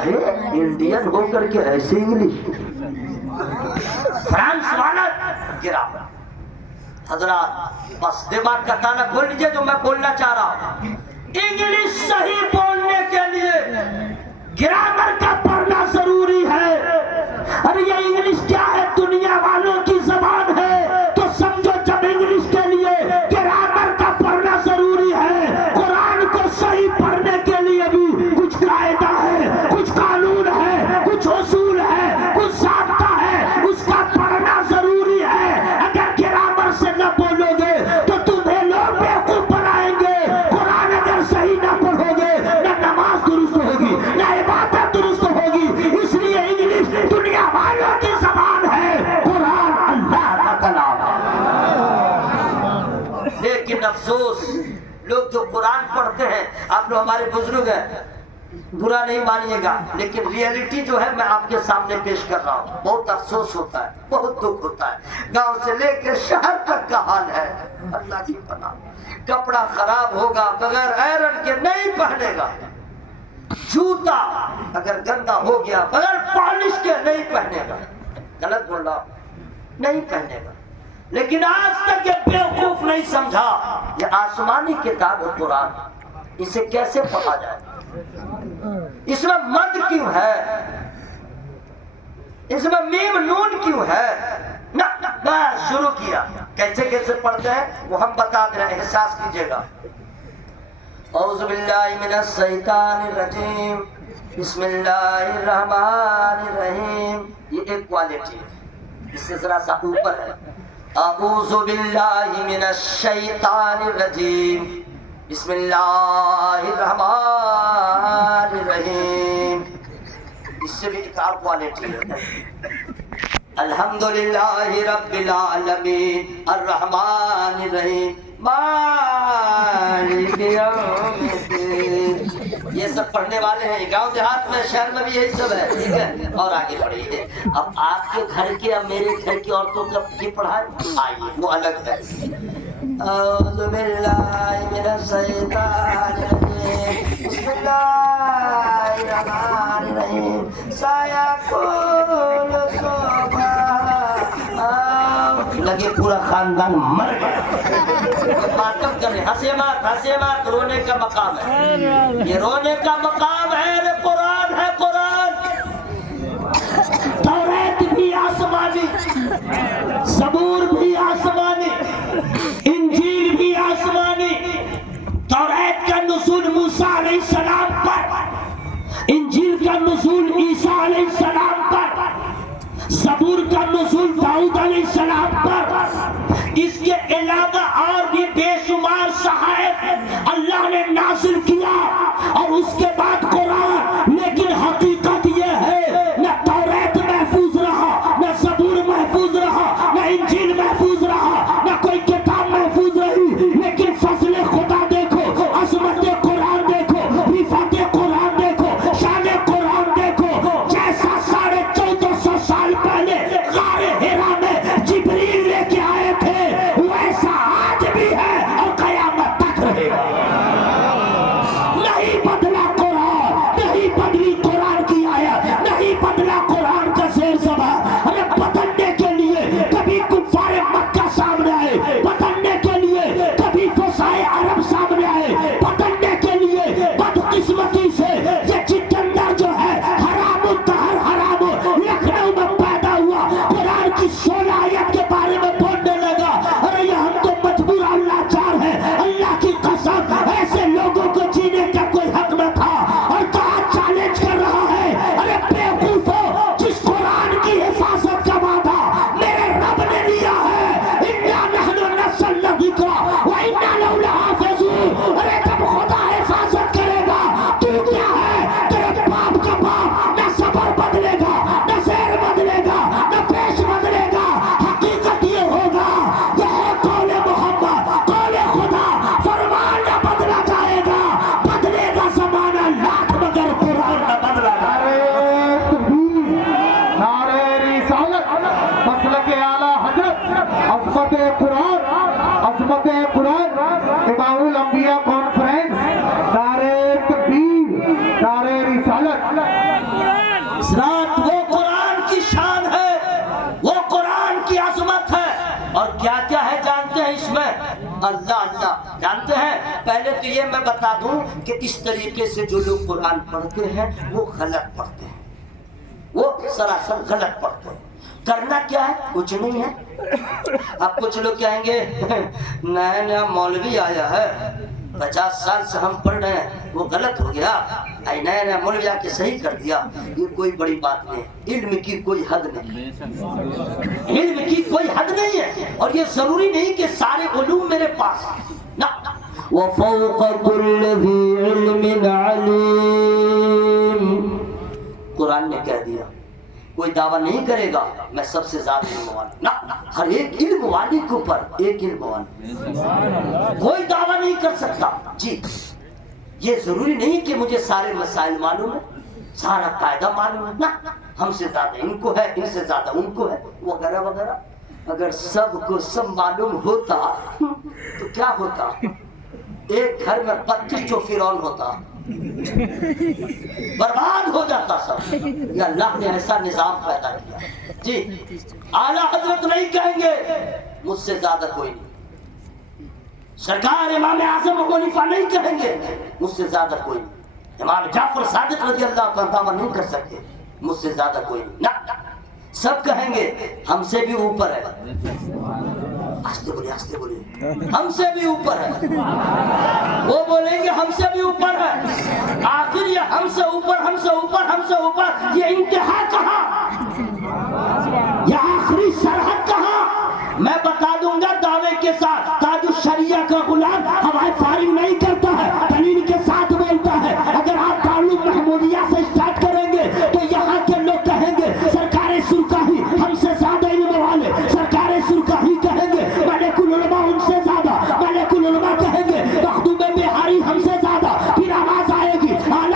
ارے انڈین ہو کر کے ایسے انگلش، فرانس والا گرامر۔ حضرات بس دماغ کا تالا کھول لیجیے جو میں بولنا چاہ رہا ہوں۔ انگلش صحیح بولنے کے لیے گرامر کا پڑھنا ضروری ہے۔ ارے یہ انگلش کیا ہے؟ دنیا والوں کی زبان ہے، تو سمجھو جب انگلش کے لیے گرامر کا پڑھنا ضروری ہے، قرآن کو صحیح پڑھنے کے لیے بھی کچھ قاعدہ ہے، کچھ قانون ہے، کچھ اصول ہے، کچھ ضابطہ ہے، اس کا پڑھنا ضروری ہے۔ اگر گرامر سے نہ بولو گے تو تمہیں لوگ بیوقوف بنائیں گے۔ قرآن اگر صحیح نہ پڑھو گے نہ نماز درست ہوگی نہ عبادت درست ہوگی۔ اس لیے انگلش دنیا والوں کی زبان ہے، قرآن اللہ کا کلام ہے۔ لیکن افسوس لوگ جو قرآن پڑھتے ہیں، آپ لوگ ہمارے بزرگ ہیں، برا نہیں مانیے گا، لیکن ریئلٹی جو ہے میں آپ کے سامنے پیش کر رہا ہوں۔ بہت افسوس ہوتا ہے، بہت دکھ ہوتا ہے، گاؤں سے لے کے شہر تک کا حال ہے۔ اللہ کی پناہ، کپڑا خراب ہوگا بغیر آئرن کے نہیں پہنے گا، جوتا اگر گندا ہو گیا بغیر پالش کے نہیں پہنے گا، غلط بول رہا نہیں پہنے گا۔ لیکن آج تک یہ بیوقوف نہیں سمجھا یہ آسمانی کتاب ہے قرآن، اسے کیسے پڑھا جائے، اس میں مد کیوں ہے، اس میں میم نون کیوں ہے؟ بس شروع کیا، کیسے کیسے پڑھتے ہیں وہ ہم بتا دے رہے ہیں، احساس کیجئے گا۔ اعوذ باللہ من الشیطان الرجیم، بسم اللہ الرحمن الرحیم، یہ ایک کوالٹی ہے، اس سے ذرا سا اوپر ہے۔ اعوذ باللہ من الشیطان الرجیم، بسم اللہ الرحمن الرحیم، اس سے بھی ایک اور کوالٹی ہے۔ الحمدللہ رب العالمین الرحمن الرحیم مالک یوم الدین یہ سب پڑھنے والے ہیں، گاؤں دیہات میں شہر میں بھی یہی سب ہے، ٹھیک ہے؟ اور آگے بڑھیے. اب آپ کے گھر کے اب میرے گھر کی عورتوں کی پڑھائی آئیے وہ الگ ہے. اعوذ باللہ من الشیطان الرجیم، بسم اللہ الرحمن الرحیم. سایکل صبح لگے پورا خاندان مر گیا. ماتم کرے، ہنسے مات، رونے کا مقام ہے، یہ رونے کا مقام ہے. یہ قرآن ہے، قرآن. توریت بھی آسمانی، زبور بھی آسمانی، انجیل بھی آسمانی. توریت کا نزول موسیٰ علیہ السلام پر، انجیل کا نزول عیسیٰ علیہ السلام پر، زبور کا نزول داؤد علیہ السلام پر. اس کے علاوہ اور بھی بے شمار صحائف اللہ نے نازل کیا، اور اس کے بعد قرآن. لیکن حقیقت یہ ہے نہ توریت محفوظ رہا، نہ زبور محفوظ رہا، نہ انجیل محفوظ رہا، نہ کوئی کتاب محفوظ رہی. لیکن فضل خدا دیکھو، عظمت قرآن دیکھو، رفعت قرآن دیکھو، شان قرآن دیکھو. جیسا 1450 سال پہلے غار حرا میں جبریل لے کے آئے تھے، ویسا آج بھی ہے اور قیامت تک رہے گا. نہیں بدلا قرآن، نہیں بدلی قرآن کی آیت، نہیں بدلا قرآن کا زیر زبان. ارے بدلنے کے لیے کبھی کفار مکہ سامنے آئے، بدلنے کے لیے کبھی فسائے عرب سامنے آئے، بدلنے کے لیے بدقسمتی سے یہ چکندر جو ہے حرام الطہر حرام لکھنؤ میں پیدا ہوا، قرآن کی 16 آیت کے بارے میں بولنے لگا. ارے یہ ہم تو مجبور اللہ چار ہے، اللہ کی قسم ایسے لوگوں کو جینے کا کوئی حق نہ تھا. اور تو آج چیلنج کر رہا ہے، ارے بیوقوفو، جس قرآن کی حفاظت کا وعدہ میرے رب نے لیا ہے، اِنَّا نَحْنُ نَزَّلْنَا الذِّکْرَ وَإِنَّا لَهُ لَحَافِظُونَ. ارے جب خدا حفاظت کرے گا تو کیا ہے؟ تیرے باپ کا باپ نہ صبر بدلے گا، نہ زیر بدلے گا، نہ پیش بدلے گا. حقیقت یہ ہوگا، یہ ہے قول محمد، قول خدا. فرمان نہ بدلا جائے گا، بدلے گا زمانہ لاکھ مگر قرآن نہ بدلا جائے گا. نعرہ رسالت، مسلک اعلیٰ حضرت، عظمت قرآن، عظمت قرآن. امام الانبیاء کانفرنس، نعرہ تکبیر، نعرہ رسالت. اس رات وہ قرآن کی شان ہے، وہ قرآن کی عظمت ہے. اور کیا کیا ہے جانتے ہیں اس میں؟ اللہ اللہ جانتے ہیں. پہلے تو یہ میں بتا دوں کہ اس طریقے سے جو لوگ قرآن پڑھتے ہیں وہ غلط پڑھتے ہیں، وہ سراسر غلط پڑھتے ہیں. کرنا کیا ہے؟ کچھ نہیں ہے. اب کچھ لوگ کہیں گے نیا نیا مولوی آیا ہے، 50 سال سے ہم پڑھ رہے ہیں، وہ غلط ہو گیا، نیا نیا مولوی آ کے صحیح کر دیا. یہ کوئی بڑی بات نہیں. علم کی کوئی حد نہیں، علم کی کوئی حد نہیں ہے. اور یہ ضروری نہیں کہ سارے علوم میرے پاس نہ. وَفَوْقَ كُلِّ ذِي عِلْمٍ عَلِيمٍ. قرآن نے کہہ دیا. کوئی دعویٰ نہیں کرے گا میں سب سے زیادہ علم والا، نہ. ہر ایک علم والے کے اوپر ایک علم والا کوئی دعویٰ نہیں کر سکتا. جی یہ ضروری نہیں کہ مجھے سارے مسائل معلوم ہے، سارا قاعدہ معلوم ہے، نہ. ہم سے زیادہ ان کو ہے، ان سے زیادہ ان کو ہے، وغیرہ وغیرہ. اگر سب کو سب معلوم ہوتا تو کیا ہوتا؟ ایک گھر میں 25 فرعون ہوتا، برباد ہو جاتا سب. یہ اللہ نے ایسا نظام پیدا کیا. جی اعلیٰ حضرت نہیں کہیں گے مجھ سے زیادہ کوئی نہیں. سرکار امام اعظم ابو حنیفہ نہیں کہیں گے مجھ سے زیادہ کوئی نہیں. امام جعفر صادق رضی اللہ عنہ نہیں کر سکتے مجھ سے زیادہ کوئی نہیں. نہ سب کہیں گے ہم سے بھی اوپر ہے. آستے بولے ہم سے بھی اوپر ہے. وہ بولیں گے ہم سے بھی اوپر ہے. آخر یہ ہم سے اوپر، ہم سے اوپر، ہم سے اوپر، یہ انتہا کہاں؟ یہ آخری سرحد کہاں؟ میں بتا دوں گا دعوے کے ساتھ. تاج الشریعہ کا غلام ہمارے فارغ نہیں کرتا ہے، دلیل کے ساتھ بولتا ہے. اگر آپ دارالعلوم محمودیہ سے اسٹارٹ کریں گے تو یہاں کے لوگ کہیں گے سرکار سرکاہی ہم سے زیادہ علم والے. سرکار سرکاہی کہیں گے ملک العلماء ان سے زیادہ. ملک العلماء کہیں گے مخدوم بہاری ہم سے زیادہ. پھر آواز آئے گی اعلیٰ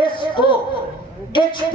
SOHP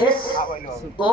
SO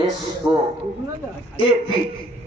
SOAP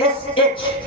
SH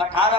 18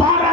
12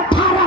18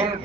MP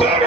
3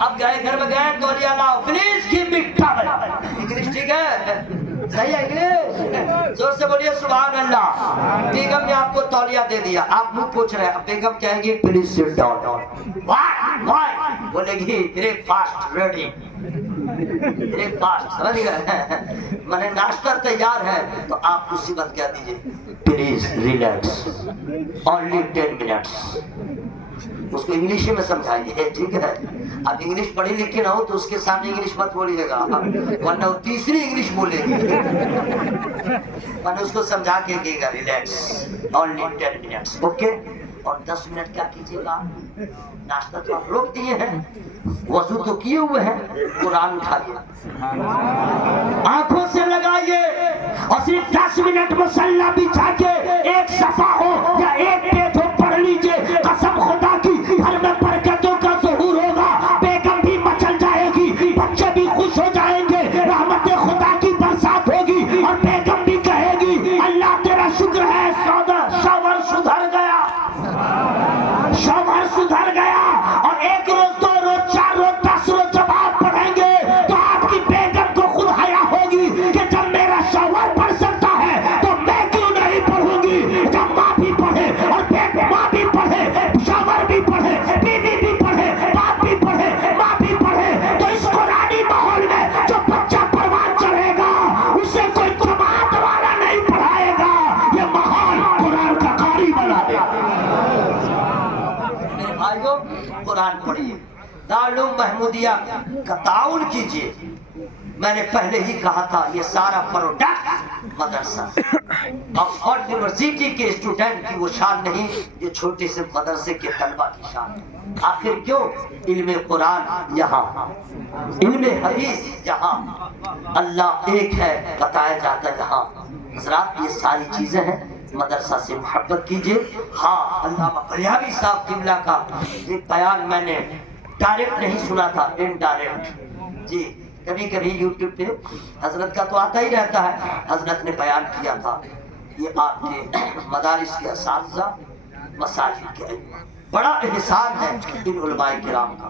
اب گئے گھر میں گئے تولیہ لاؤ please give me towel. English ٹھیک ہے؟ صحیح ہے انگلش؟ زور سے بولیے سبحان اللہ. بیگم نے آپ کو تولیہ دے دیا, آپ منہ پوچھ رہے ہیں, اب بیگم کہیں گی پلیز سٹ ڈاؤن. وائی بولے گی break fast ready. Break fast سمجھ گئے, میں ناشتہ تیار ہے, تو آپ اسی وقت کہہ دیجیے پلیز ریلیکس اونلی 10 منٹس. اس کو انگلش میں سمجھائیے, ٹھیک ہے؟ اب انگلش پڑھی لکھی نہ ہو تو اس کے سامنے انگلش مت بولیے گا, ورنہ وہ تیسری انگلش بولے گی. میں نے اس کو سمجھا کے کہے گا ریلیکس اونلی 10 منٹس, اوکے. اور 10 منٹ کیا کیجیے گا, ناشتہ تو آپ روک دیے ہیں, وضو تو کیے ہوئے ہیں, قرآن اٹھائیے, آنکھوں سے لگائیے, اور صرف 10 منٹ مصلی بچھا کے ایک صفحہ ہو یا ایک پیج ہو پڑھ لیجیے. قسم خدا کی گھر میں برکتوں کا ظہور ہوگا, بیگم بھی مچل جائے گی, بچے بھی خوش ہو جائیں گے, رحمت خدا کی برسات ہوگی, اور بیگم بھی کہے گی اللہ تیرا شکر ہے شوہر سدھر گیا, شوہر سدھر گیا. اور 1 روز 2 روز 4 روز 10 روز جب آپ پڑھیں گے تو آپ کی بیگم کو خود حیا ہوگی کہ جب میرا شوہر پڑھ سکتا ہے تو میں کیوں نہیں پڑھوں گی. جب ماں بھی پڑھے اور ماں بھی پڑھے, شوہر بھی پڑھے, بیوی بھی پڑھے, باپ بھی پڑھے, ماں بھی پڑھے, تو اس قرآنی ماحول میں جو بچہ پروان چڑھے گا اسے کوئی جماعت والا نہیں پڑھائے گا, یہ ماحول قرآن کا قاری بنا دے گا. میرے بھائیوں, قرآن پڑھیے, دارالعلوم محمودیہ کا تعاون کیجیے. میں نے پہلے ہی کہا تھا یہ سارا پروڈکٹ مدرسہ. آکسفورڈ یونیورسٹی کے اسٹوڈنٹ کی وہ شان نہیں جو چھوٹے سے مدرسے کے طلبہ کی شان ہے. آخر کیوں؟ علم قرآن یہاں, علم حدیث یہاں, اللہ ایک ہے بتایا جاتا یہاں. حضرات یہ ساری چیزیں ہیں, مدرسہ سے محبت کیجیے. ہاں, علامہ بلیاوی صاحب قبلہ کا ایک بیان میں نے ڈائریکٹ نہیں سنا تھا, انڈائریکٹ. جی کبھی کبھی یوٹیوب پہ حضرت کا تو آتا ہی رہتا ہے. حضرت نے بیان کیا تھا, یہ آپ کے مدارس کے اساتذہ, مساجد کے علماء, بڑا احسان ہے ان علماء کرام کا,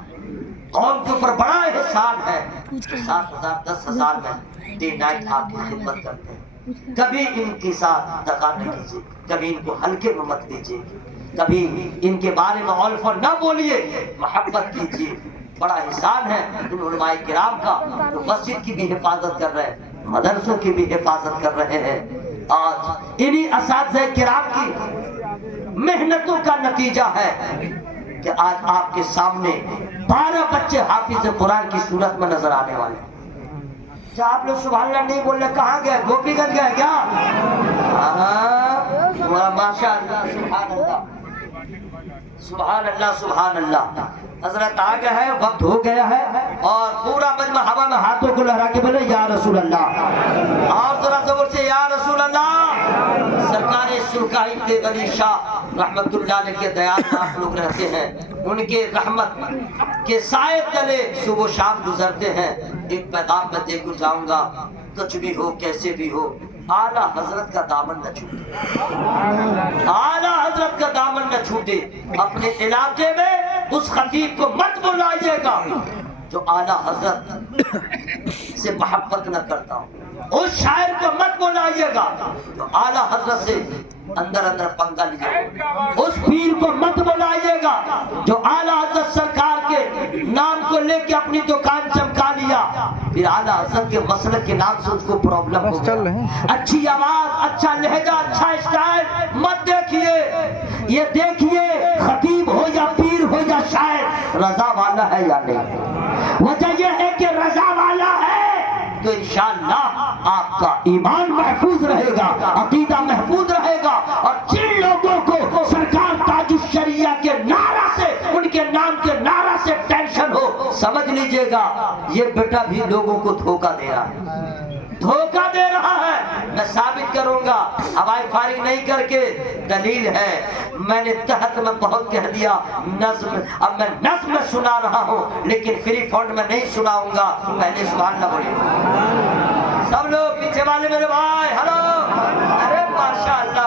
قوم کے اوپر بڑا احسان ہے. 7,000 10,000 میں ڈے نائٹ آپ کی خدمت کرتے ہیں. کبھی ان کے ساتھ دغا نہ کیجیے, کبھی ان کو ہلکے میں مت لیجیے, کبھی ان کے بارے میں علف نہ بولیے, محبت کیجیے. بڑا احسان ہے ان علماء کرام کا جو مسجد کی بھی حفاظت کر رہے ہیں, مدرسوں کی بھی حفاظت کر رہے ہیں. آج انہی اساتذہ کرام کی محنتوں کا نتیجہ ہے کہ آج آپ کے سامنے 12 بچے حافظ قرآن کی صورت میں نظر آنے والے ہیں. کیا آپ لوگ سبحان اللہ نہیں بول رہے؟ کہاں گئے؟ گوپی گنج گئے کیا؟ ماشاء اللہ, سبحان اللہ, سبحان اللہ, سبحان اللہ. حضرت آ گئے ہیں, وقت ہو گیا ہے, اور پورا مجمع ہوا میں ہاتھوں کو لہرا کے بولے یا رسول اللہ, اور ذرا زور سے یا رسول اللہ. سرکار سرکائی کے ولی شاہ رحمت اللہ علیہ کے دیار میں آپ لوگ رہتے ہیں, ان کے رحمت کے سائے تلے صبح و شام گزرتے ہیں. ایک پیغام میں دے کر جاؤں گا, کچھ بھی ہو کیسے بھی ہو, اعلیٰ حضرت کا دامن نہ چھوٹے, اعلیٰ حضرت کا دامن نہ چھوٹے. اپنے علاقے میں اس خطیب کو مت بلائیے گا جو اعلیٰ حضرت سے محبت نہ کرتا ہوں, اس شاعر کو مت بلائیے گا جو اعلیٰ حضرت سے اندر اندر پنگا لیے, اس پیر کو مت بلائیے گا جو اعلیٰ حضرت سرکار کے نام کو لے کے اپنی دکان چمکا لیا, پھر اعلیٰ حضرت کے مسلک کے نام سے اس کو پرابلم ہو گیا. اچھی آواز, اچھا لہجہ, اچھا اسٹائل مت دیکھیے, یہ دیکھیے خطیب ہو یا پیر ہو یا شاعر رضا والا ہے یا نہیں. وجہ یہ ہے کہ رضا والا ہے تو انشاءاللہ آپ کا ایمان محفوظ رہے گا, عقیدہ محفوظ رہے گا. اور جن لوگوں کو سرکار تاج الشریعہ کے نعرہ سے, ان کے نام کے نعرہ سے ٹینشن ہو, سمجھ لیجئے گا یہ بیٹا بھی لوگوں کو دھوکہ دے رہا ہے, دھوکہ دے رہا ہے. میں ثابت کروں گا, ہوائی فائرنگ نہیں کر کے, دلیل ہے. میں نے تحت میں بہت کہہ دیا نظم, اب میں نظم میں سنا رہا ہوں لیکن فری فونڈ میں نہیں سناؤں گا. پہلے سبحان اللہ بولیے سب لوگ, پیچھے والے میرے بھائی, ہلو, ارے ماشاء اللہ,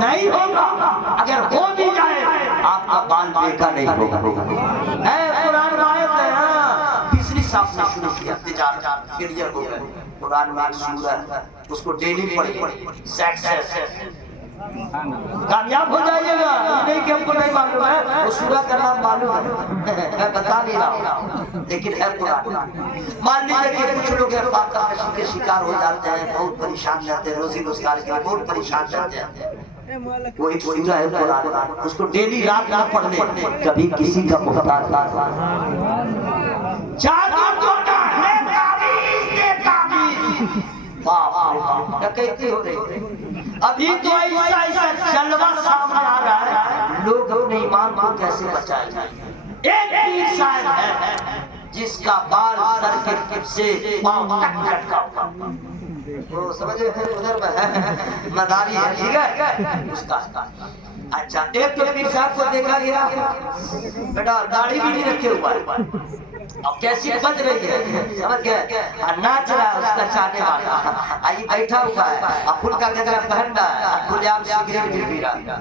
نہیں ہوگا. اگر ہو بھی جائے آپ کا بال بیکا نہیں ہوگا. قرآن میں آیت ہے. تیسری صاحب نے شروع کیا تجارت فیلئر ہو گئے. قرآن میں سورہ ہے اس کو ڈیلی پڑھی. سکسیس کامیاب ہو جائیے گا. نہیں کہ ہم کو نہیں معلوم ہے, وہ سورہ کا نام معلوم ہے, میں بتا نہیں رہا ہوں, لیکن ہے قرآن. مان لیجیے کہ کچھ لوگ فاقہ کشی کے شکار ہو جاتے ہیں, بہت پریشان رہتے ہیں, روزی روزگار کے لیے بہت پریشان رہتے ہیں. وہ ایک سورہ ہے قرآن, اس کو ڈیلی رات میں پڑھ لیں. کبھی کسی کا محتاج جادو ٹونا ہے تعویذ دے تعویذ. کیا کہتی ہو رہی. ابھی تو ایسا جلوہ سامنے آ رہا ہے, لوگ اپنے ایمان کو کیسے بچائے جائیں. ایک پیر صاحب ہے جس کا بال سر کے ٹپ سے پاؤں تک لٹکا ہوا. وہ سمجھے ادھر میں ہے مداری ہے, ٹھیک ہے اس کا. اچھا ایک تو پیر صاحب کو دیکھا گیا بیٹا داڑھی بھی نہیں رکھے ہوا ہے, اب کیسی بج رہی ہے سمجھ گئے, ناچ رہا ہے اس کا چاہنے والا, آئی بیٹھا ہوا ہے, اب پھل کا گجرا پہن رہا ہے, کھلے عام سگریٹ بھی پی رہا ہے,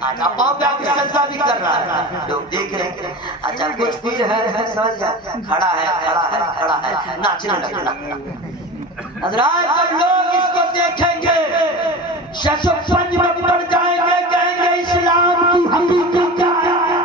اچھا پاؤں پہ آپ سجدہ بھی کر رہا ہے, لوگ دیکھ رہے ہیں. اچھا کچھ پیر ہے سمجھ گئے, کھڑا ہے ناچنے لگا. حضرات جب لوگ اس کو دیکھیں گے شش و پنج میں پڑ جائیں گے, کہیں گے اسلام کی حقیقت کیا ہے,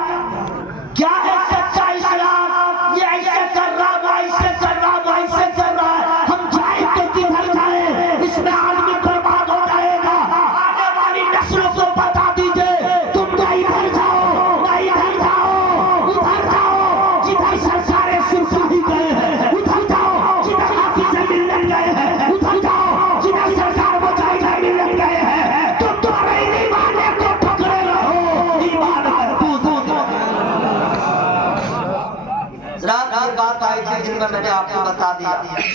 کیا ہے سچا اسلام. یہ ایسے کر رہا, وہ ایسے کر رہا, وہ ایسے کر رہا ہے, ہم جائیں تو کدھر جائیں, اس میں آدمی برباد ہو جائے گا. آنے والی نسلوں کو بتا دیجئے تم نہ ادھر جاؤ, نہ ادھر جاؤ, ادھر جاؤ جدھر سرکاریں سرکاری گئے ہیں, ادھر جاؤ جدھر حافظ ملنے گئے ہیں, ادھر جاؤ جدھر سرکار مجاہدہ ملنے گئے ہیں. تو تمہارے ایمان کو پکڑے رہو, ایمان محفوظ ہو جائے. رات کی بات آئی تھی جن میں نے آپ کو بتا دیا,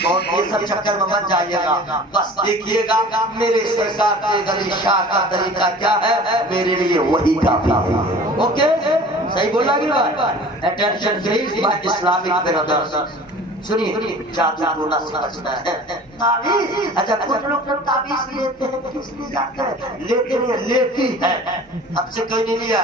اور یہ سب چکر میں مت جائیے گا, بس دیکھیے گا میرے سرکار کے گلی شاہ کا طریقہ کیا ہے, میرے لیے وہی کافی ہے. اوکے صحیح بولا گیا بھائی. Attention plays by Islamic brothers. سنیے جادو ٹونا سے بچنا ہے. تعویذ, اچھا کچھ لوگ جب تعویذ لیتے ہیں کس لیے جاتے ہیں, لیتے نہیں ہے, لیتی ہے. ہم سے کوئی نہیں لیا,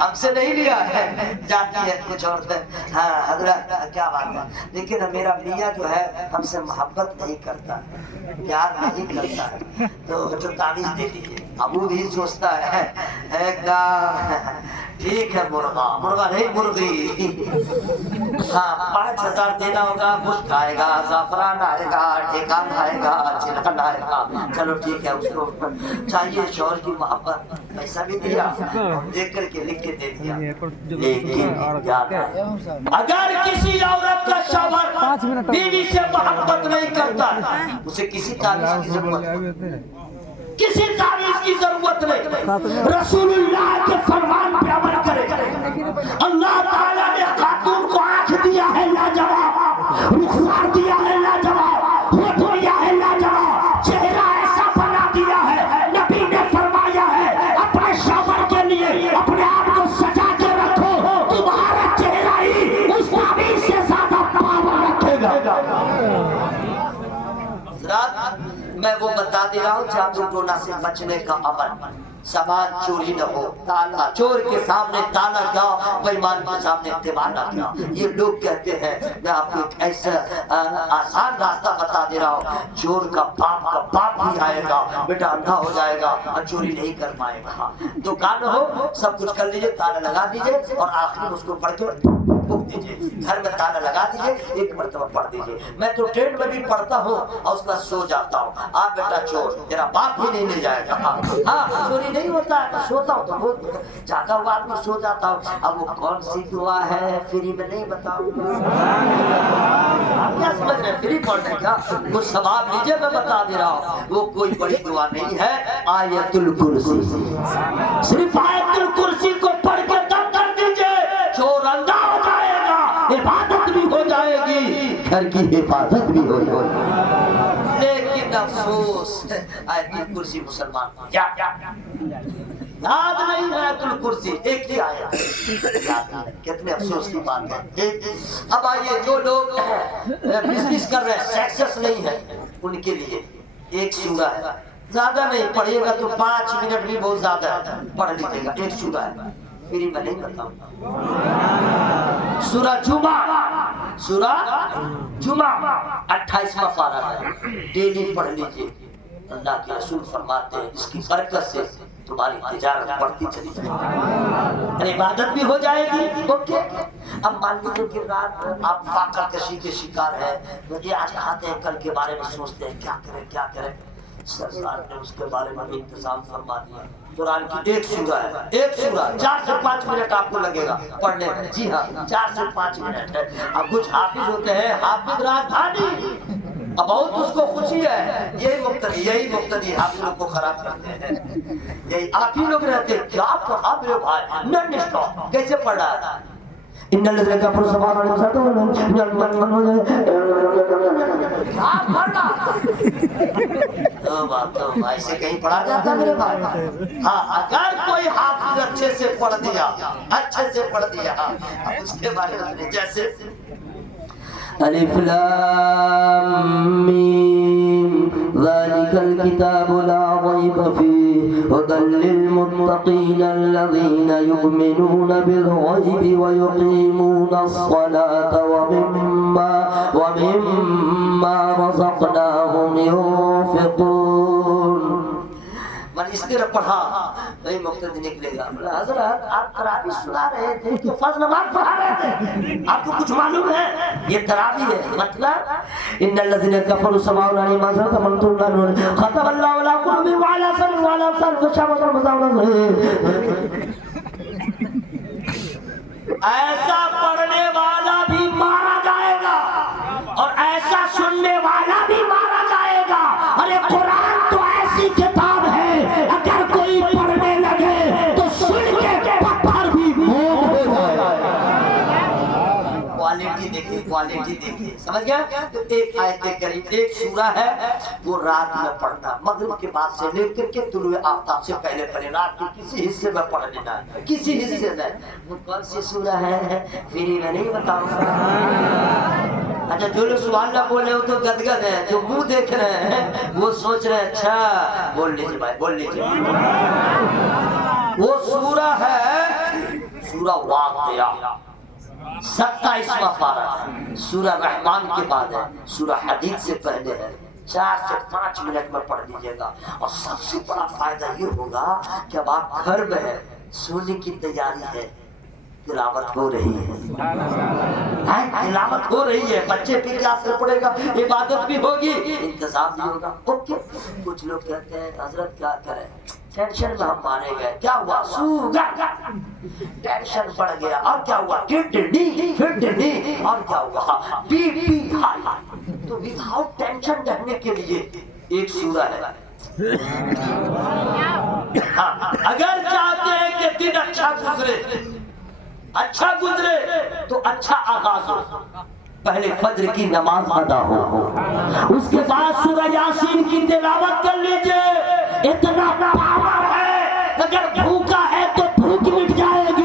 ہم سے نہیں لیا ہے, جاتی ہے کچھ عورتیں. ہاں حضرت کیا بات ہے, لیکن میرا میاں جو ہے ہم سے محبت نہیں کرتا, پیار نہیں کرتا ہے, تو جو تعویذ دے دیجیے. اب وہ بھی سوچتا ہے ایک ٹھیک ہے مرغا نہیں مرغی. ہاں 5,000 دینا ہوگا, گوشت کھائے گا, زعفران آئے گا, ٹھیکان آئے گا, چلکن آئے گا. چلو ٹھیک ہے, اس کو چاہیے شوہر کی محبت, پیسہ بھی دیا اور دیکھ کر کے لکھ کے دے دیا. لیکن یاد ہے اگر کسی عورت کا شوہر بیوی سے محبت نہیں کرتا, اسے کسی تعویذ کی ضرورت نہیں, کسی تعویذ کی ضرورت نہیں. رسول اللہ کے فرمان پہ عمل کرے. اللہ تعالیٰ نے خاتون کو آنکھ دیا ہے لاجواب, رخسار دیا ہے لاجواب, ہونٹ دیا ہے لاجواب, چہرہ ایسا بنا دیا ہے. نبی نے فرمایا ہے اپنے شوہر کے لیے اپنے آپ کو سجا کے رکھو, تمہارا چہرہ ہی اس تعویذ سے زیادہ پاور رکھے گا. میں وہ بتا دے رہا ہوں جادو ٹونا سے بچنے کا عمل. سامان چوری نہ ہو, تالا چور کے سامنے تالا کیا, بےمان کے سامنے دیوانہ کیا. یہ لوگ کہتے ہیں, میں آپ کو ایک ایسا آسان راستہ بتا دے رہا ہوں, چور کا باپ بھی آئے گا, بیٹا اندھا ہو جائے گا اور چوری نہیں کر پائے گا. دکان ہو سب کچھ کر لیجئے, تالا لگا دیجئے اور آخری اس کو پڑھ کے پھونک دیجئے. گھر میں تالا لگا دیجئے, ایک مرتبہ پڑھ دیجئے. میں تو ٹرین میں بھی پڑھتا ہوں اور اس کا سو جاتا ہوں. آپ بیٹا چور, تیرا باپ بھی نہیں لے جائے گا. ہاں چوری نہیں ہوتا ہے, سوتا ہوں تو بہت جاگا ہوا آدمی سو جاتا ہوں. اب وہ کون سی دعا ہے فری میں نہیں بتاؤں گا. آپ کیا سمجھ رہے ہیں فری پڑھنے کا, کچھ ثواب لیجئے, میں بتا دے رہا ہوں. وہ کوئی بڑی دعا نہیں ہے, آیت الکرسی. صرف آیت الکرسی کو پڑھ کے دم کر دیجئے, چور اندھا ہو جائے گا, عبادت بھی ہو جائے گی, گھر کی حفاظت بھی ہو جائے گی. لیکن افسوس آیت الکرسی مسلمان یاد نہیں ہے. آیت الکرسی ایک ہی آیت یاد نہیں, کتنے افسوس کی بات ہے. اب آئیے جو لوگ بزنس کر رہے ہیں, سکسیس نہیں ہے, ان کے لیے ایک سورہ ہے، زیادہ نہیں پڑھیے گا تو 5 منٹ بھی بہت زیادہ ہے، پڑھ لیجیے گا، ایک سورہ ہے، پھر میں نہیں کرتا ہوں۔ سورہ جمعہ، سورہ جمعہ 28واں پارہ ہے، ڈیلی پڑھ لیجیے۔ اللہ کے رسول فرماتے ہیں اس کی برکت سے تمہاری تجارت بڑھتی چلی جائے گی، عبادت بھی ہو جائے گی۔ اوکے، اب مان لیجیے کہ رات آپ فاقہ کشی کے شکار ہیں، یہ آج کھاتے ہیں کل کے بارے میں سوچتے ہیں کیا کریں کیا کریں، سرکار نے اس کے بارے میں انتظام فرما دیا۔ قرآن کی ایک سورہ ہے، ایک سورہ 4 سے 5 منٹ آپ کو لگے گا پڑھنے میں، جی ہاں 4 سے 5 منٹ ہے۔ اب کچھ حافظ ہوتے ہیں، حافظ راجدھانی، اب بہت اس کو خوشی ہے، یہی مقتدی حافظوں کو خراب کرتے ہیں، یہی آپ ہی لوگ رہتے ہیں۔ کیا پڑھا میرے بھائی، نن اسٹاپ کیسے پڑھ رہا ہے؟ ان الذين كفروا سواء عليهم ایسے کہیں پڑھا جاتا میرے بھائی؟ ہاں، اگر کوئی حافظ اچھے سے پڑھ دیا، اچھے سے پڑھ دیا، اس کے بارے میں جیسے الف لام میم ذلك الكتاب لا ريب فيه هدى للمتقين الذين يؤمنون بالغيب ويقيمون الصلاة ومما رزقناهم ينفقون۔ من اس طرح پڑھا وہی مقتدی نکلے گا۔ حضرت آپ تراویح سنا رہے تھے کہ فرض نماز پڑھا رہے تھے، آپ کو کچھ معلوم ہے؟ یہ تراویح ہے، مطلب ان الذين كفروا سواء عليهم انذرتهم ختم الله على قلوبهم وعلى سمعهم وعلى ابصارهم غشاوة ایسا پڑھنے والا بھی مارا جائے گا اور ایسا سننے والا بھی مارا جائے گا۔ ارے قرآن تو ایسی کتاب ہے، اگر کوئی پڑھنے لگے تو سن کے پتھر بھی موم ہو جائے گا۔ کوالٹی دیکھیں، کوالٹی دیکھیں، سمجھ گیا؟ تو ایک آیت کریم، ایک سورہ ہے، وہ رات میں پڑھنا، مغرب کے بعد سے لے کر کے طلوع آفتاب سے پہلے پڑھے، رات کے کسی حصے میں پڑھ لینا ہے، کسی حصے میں۔ وہ کون سی سورہ ہے پھر میں نہیں بتاؤں گا۔ اچھا، جو لوگ سبحان اللہ بول رہے ہو تو گدگد ہیں، جو منہ دیکھ رہے ہیں وہ سوچ رہے ہیں اچھا بول لیجیے بھائی، بول لیجیے۔ وہ سورہ ہے سورہ واقعہ، 27واں پارہ ہے، سورہ رحمان کے بعد ہے، سورہ حدید سے پہلے ہے۔ 4 سے 5 منٹ میں پڑھ لیجیے گا، اور سب سے بڑا فائدہ یہ ہوگا کہ اب آپ گھر میں ہیں، سونے کی تیاری ہے، تلاوت ہو رہی ہے، تلاوت ہو رہی ہے، بچے بھی کلاس میں پڑھے گا، عبادت بھی ہوگی، انتظام بھی ہوگا۔ اوکے، کچھ لوگ کہتے ہیں حضرت کیا کریں، ٹینشن میں ہم مارے گئے، کیا ہوا؟ ٹینشن بڑھ گیا، اور کیا ہوا؟ کڈنی، اور کیا ہوا؟ B P high. تو وداؤٹ ٹینشن رہنے کے لیے ایک سورہ ہے۔ اگر چاہتے ہیں کہ دن اچھا گزرے تو اچھا آغاز ہو، پہلے فجر کی نماز ادا ہو، اس کے بعد سورہ یاسین کی تلاوت کر لیجئے، اتنا پاور ہے، اگر بھوکا ہے تو بھوک مٹ جائے گی۔